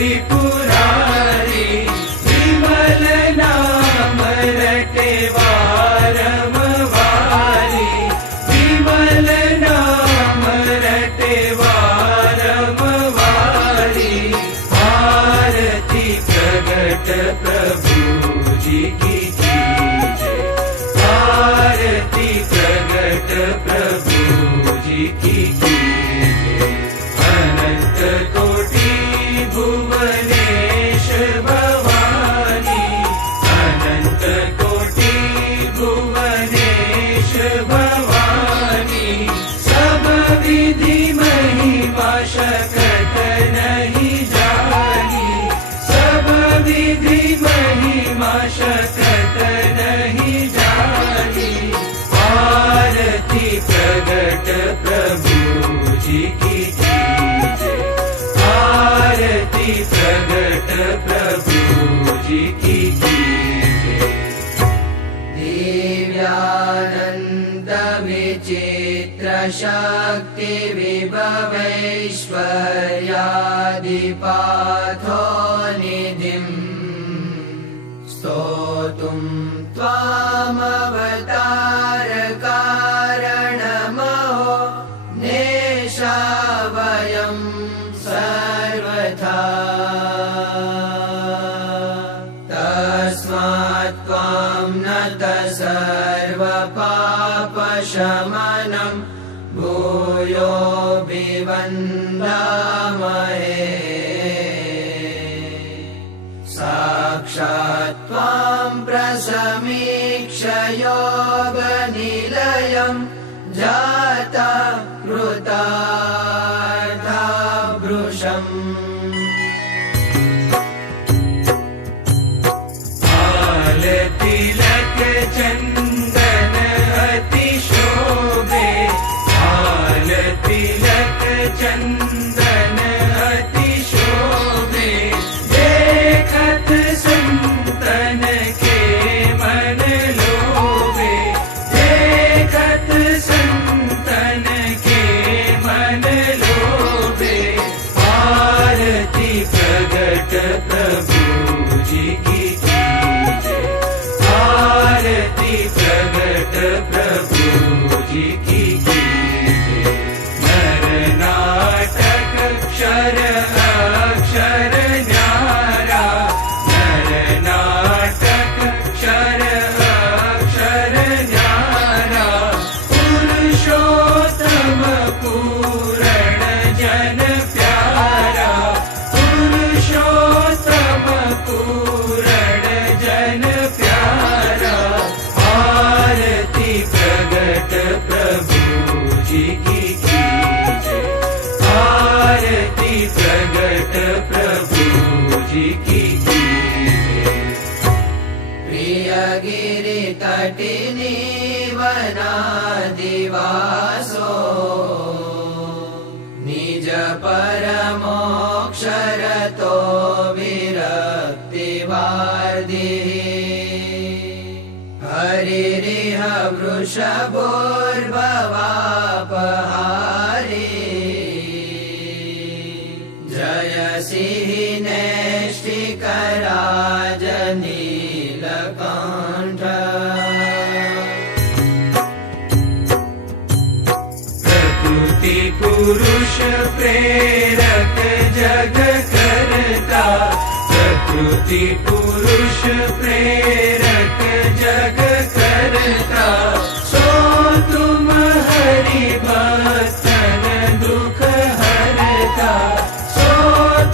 त्रिपुरारी विमल नाम रटे वारंवारी विमल नाम रटे वारंवारी आरती प्रगट प्रभु जी की कीजिए आरती प्रगट प्रभु जी की कीजिए अनंत कोटि भुवनेश भवानी अनंत कोटि भुवनेश भवानी सब विधि महिमा शकत नहीं जानी सब विधि महिमा शकत नहीं जानी आरती प्रगट प्रभु जी की कीजिए आरती प्रगट प्रभु जी की कीजिए दिव्यानंद विचित्र शक्ति विभवैश्वर्यादिपाथो निधिं स्तोतुं त्वामवतार कारणमहो नेशा वयं सर्वथा तस्मात् त्वां नतः सर्वपापशमनं भूयोऽभिवन्दामहे साक्षात् त्वां प्रसमीक्ष योगनिलयं जाता कृतार्था भृशम् तिलक चंदन अति शोभे हाल तिलक चंदन अति शोभे देखत संतन के मन लोभे देखत संतन के मन लोभे आरती प्रगट प्रभु जी की आरती प्रगट प्रभु जी की कीजिए नर नाटक क्षर अक्षर न्यारा नर नाटक क्षर अक्षर न्यारा पुरुषोत्तम पूर्ण जन प्यारा पुरुषोत्तम पूर्ण जन प्यारा आरती प्रगट प्रभु जी की कीजिए आरती प्रगट प्रभु जी की कीजिए प्रिय गिरि तटिनी वनादिवासो निज परमोक्षरतो विरक्तिवार्दिः हरिरिह वृषभोर्भवापहारी जयसिंह नैष्ठिकराज नीलकण्ठ प्रकृति पुरुष प्रेरक जग करता प्रकृति पुरुष प्रेरक जग करता सो तुम हरि भक्तन दुख हरता सो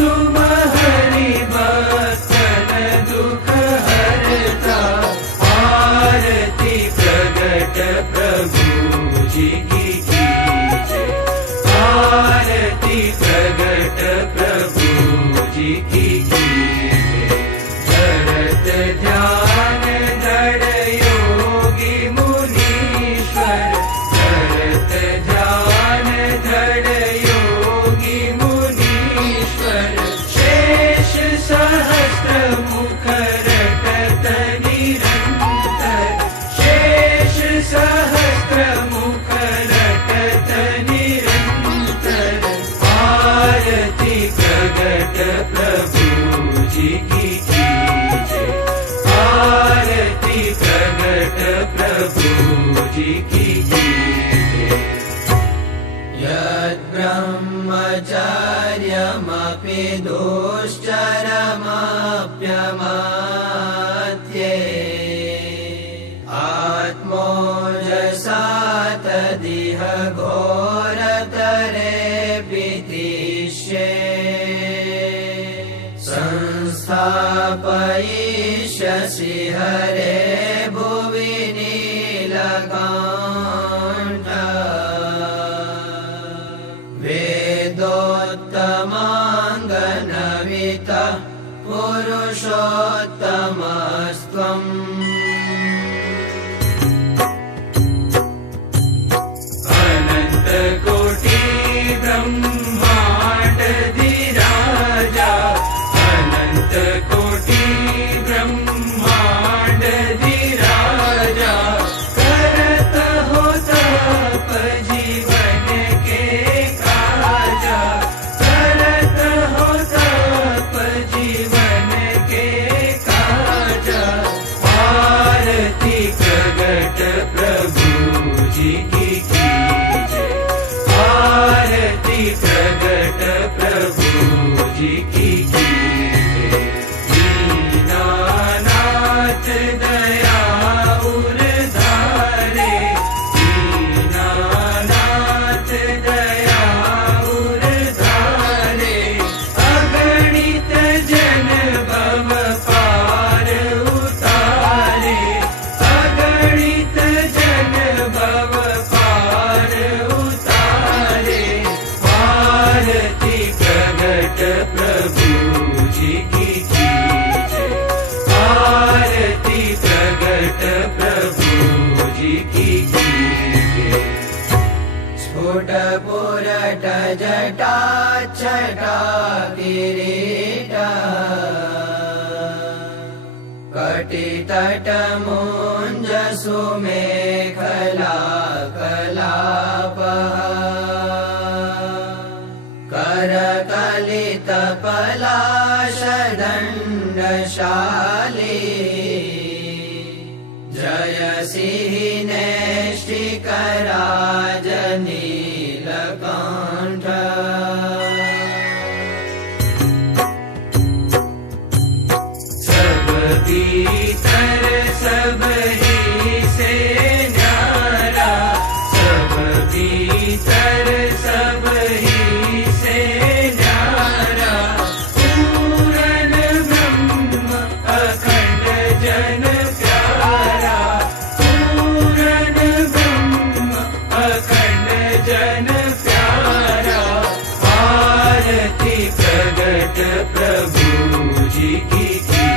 तुम हरि भक्तन दुख हरता आरती प्रगट प्रभु जी की कीजिए आरती प्रगट प्रभु जी की कीजिए भरत ध्यान दृढ़ योगी मुनीश्वर भरत ध्यान दृढ़ योगी मुनीश्वर शेष सहस्त्र मुख रटत निरंतर शेष सहस्त्र मुख रटत निरंतर आरती प्रगट प्रभु जी की जय। आरती प्रगट प्रभु जी की जय। यद्ब्रह्मचर्यमपि दुश्चरमप्यमात्ये आत्मोजसा तदिह घोरतरेऽपि तिष्ये संस्थापयिष्यसि हरे भुवि नीलकान्त वेदोत्तमाङ्गनवितः पुरुषोत्तमस्त्वम्। अनन्तकोटि ब्रह्माण्डधिराजा अनन्तकोटि ब्रह्माण्डधिराजा करत हो तप जीवन के काजा करत हो तप जीवन के काजा। आरती प्रगट प्रभु जी की जय। आरती प्रगट प्रभु जी की जय। दीनानाथ दया उरधारे दीनानाथ दया उरधारे अगणित जन भव पार उतारे अगणित जन भव पार उतारे। आरती प्रगट प्रभु जी की जय। आरती प्रगट प्रभु जी की जय। स्फुटपुरट जटा छटा किरीट कटितटमुञ्ज सुमेखला कलापः करकलितपलाशदण्डशाली जय सिंहनेष्टिकराजनीलकण्ठ। सब भीतर सब ही से न्यारा सब भीतर सब ही से न्यारा पूरन ब्रह्म अखंड जन प्यारा पूरन ब्रह्म अखंड जन प्यारा। आरती प्रगट प्रभु जी की जय।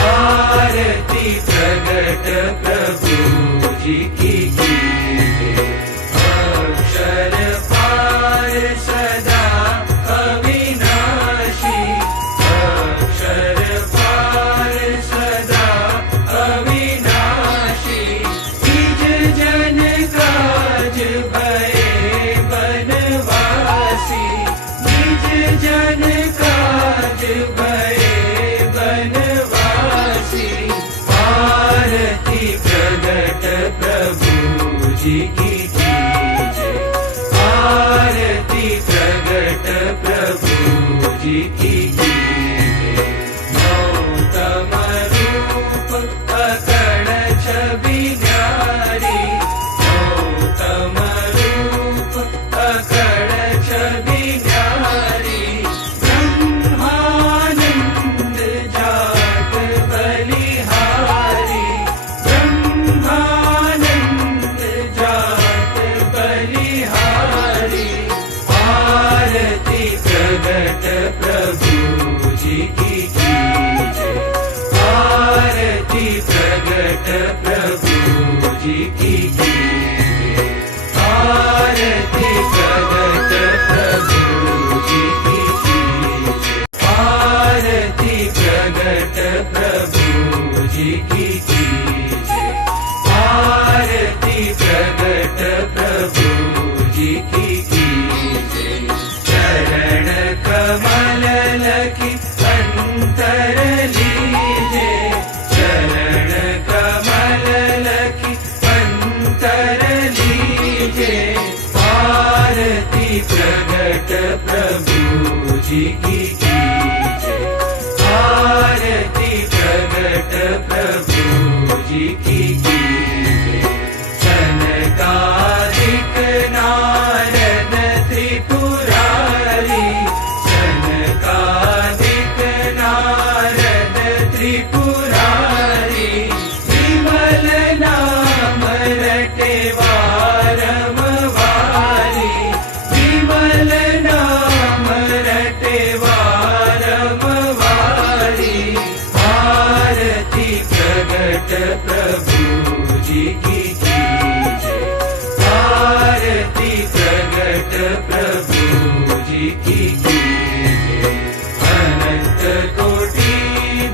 आरती प्रगट प्रभु जी की जय। अक्षर पार सदा अविनाशी अक्षर पार सदा अविनाशी निज जन काज भये बनवासी निज जन काज भये बनवासी। आरती प्रगट प्रभु जी की जय। आरती प्रगट प्रभु जी की जय। गौतम रूप अकड़ छवि न्यारी गौतम रूप अकड़ छवि न्यारी ब्रह्मानंद जात बलिहारी ब्रह्मानंद जात बलिहारी। आरती प्रगट प्रभु जी की जय। आरती प्रगट प्रभु जी की जय। आरती प्रगट प्रभु जी की जय। आरती प्रगट प्रभु जी की जय। आरती प्रगट प्रभु जी की जय। चरण कमल लखी अंतर लीजे, चरण कमल लखी अंतर लीजे। आरती प्रगट प्रभु जी की कीजे, आरती प्रगट प्रभु जी की कीजे। सनकादिक नारद त्रिपुरारी, सनकादिक नारद त्रिपुरारी। विमल नाम रटे वारंवारी, विमल नाम रटे वारंवारी। आरती प्रगट प्रभु जी की कीजे, आरती प्रगट प्रभु जी की कीजे। अनंत कोटि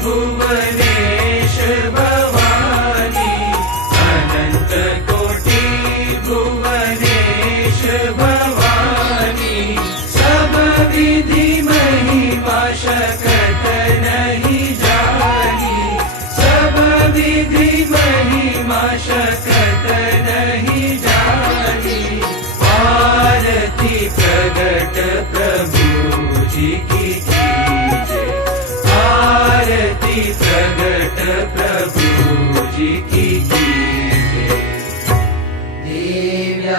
भुवनेश भवानी, अनंत कोटि भुवनेश भवानी। सब विधि महिमा शकत नहीं जानी, सब विधि महिमा शकत नहीं जानी। आरती प्रगट प्रभु जी की कीजे, आरती प्रगट प्रभु जी की कीजे।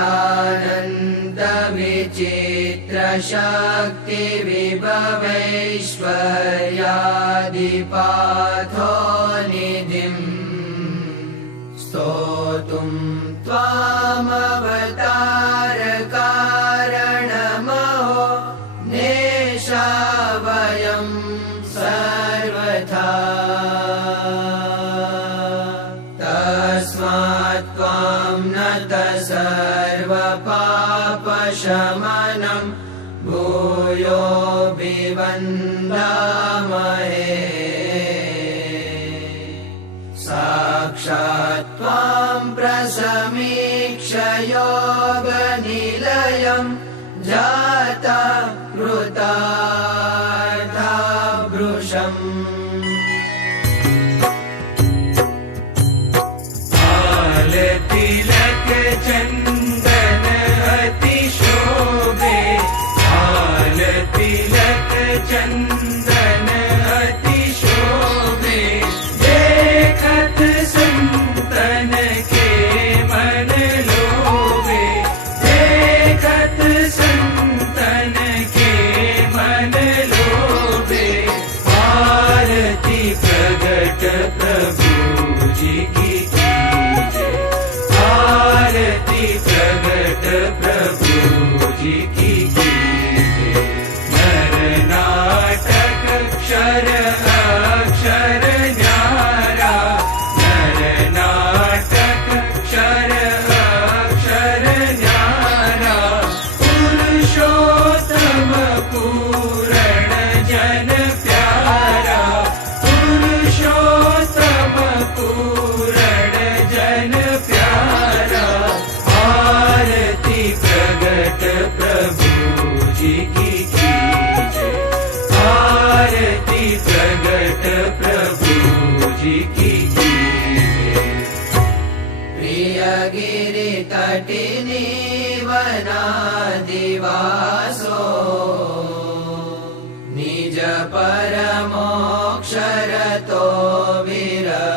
दिव्यानंद विचित्र शक्ति विभवैश्वर्यादिपाथो निधिम्, स्तोतुं त्वामवतार कारणमहो नेशा वयं सर्वथा। तस्मात् त्वां नतः सर्वपापशमनं भूयोऽभिवन्दामहे। साक्षात् त्वां प्रसमीक्ष्य योगनिलयं जाता कृतार्था भृशम्। तिलक चंदन अति शोभे, आल तिलक चंदन अति शोभे। देखत संतन के मन लोभे, देखत संतन के मन लोभे। आरती प्रगट प्रभु जी की कीजे, आरती प्रगट प्रभु जी की कीजे। नर नाटक क्षर अक्षर न्यारा, नर नाटक क्षर अक्षर न्यारा। पुरुषोत्तम पूरण जन प्यारा, पुरुषोत्तम पूरण जन प्यारा। आरती प्रगट प्रभु जी की कीजे, आरती प्रगट प्रभु जी की कीजे। प्रिय गिरि तटिनी वनादिवासो, निज परमोक्षरतो विरक्तिवार्दिः।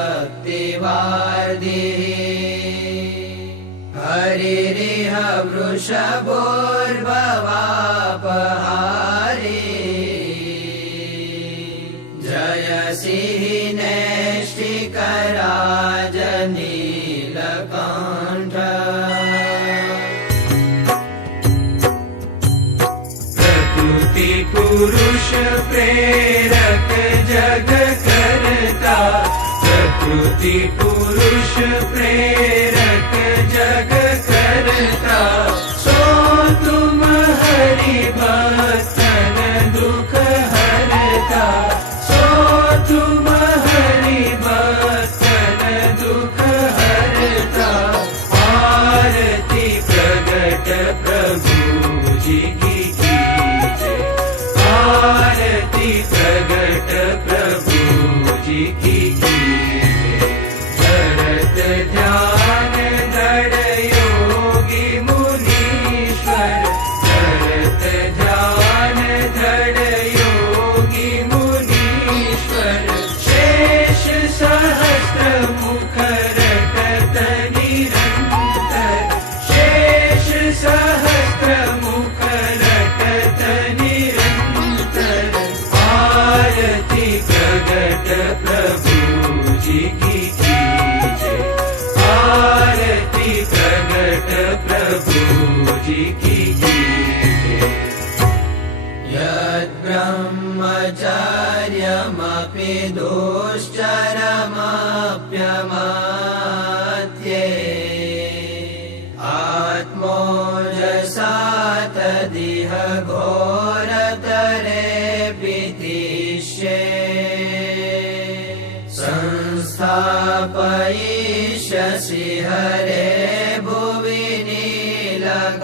हरिरिह वृषभोर्भवापहारी, जयसिंह नैष्टिकराजनीलकण्ठ। प्रकृति पुरुष प्रेरक जग करता, प्रकृति पुरुष प्रेरक जग करता। सो तुम हरि भक्तन दुख हरता, सो तुम हरि भक्तन दुख हरता। आरती प्रगट प्रभु जी की कीजे, आरती आरती प्रगट प्रभु जी की कीजिए, आरती प्रगट प्रभु जी की कीजिए। यद्ब्रह्मचर्यमपि दुश्चरमप्यमात्ये आत्मोजसा तदिह घोरतरेऽपि तिष्ये संस्थापयिष्यसि हरे भुवि नीलकान्त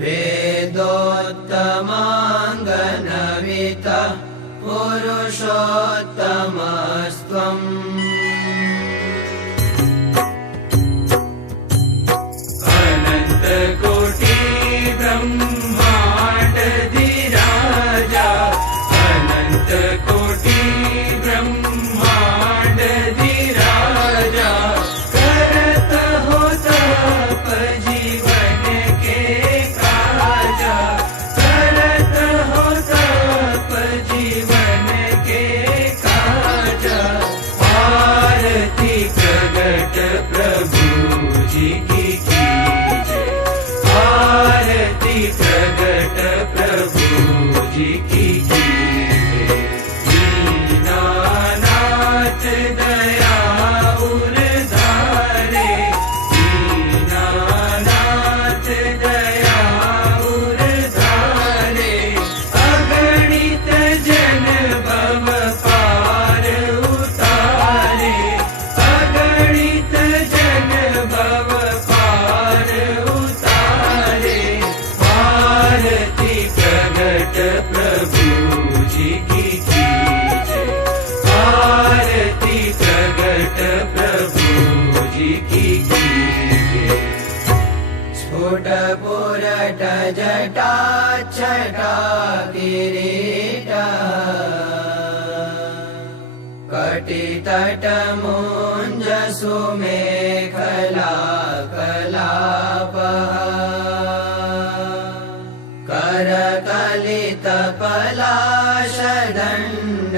वेदोत्तमाङ्गनवितः पुरुषोत्तमस्त्वम्। अनन्तकोटि ब्रह्माण्डधिराजा, अनन्तकोटि ब्रह्माण्डधिराजा, करत हो तप जीवन के काजा, करत हो तप जीवन के काजा। आरती प्रगट प्रभु जी की कीजिए, आरती प्रगट प्रभु जी की कीजिए। दीनानाथ दया उरधारे, दीनानाथ दया उरधारे, अगणित जन भव पार उतारे, अगणित जन भव पार उतारे। आरती प्रगट प्रभु जी की कीजिए, आरती प्रगट प्रभु जी की कीजिए। स्फुट पुरट जटा छटा किरीट, कटितट मुञ्ज सुमेखला कलापः, करकलित पलाश दण्ड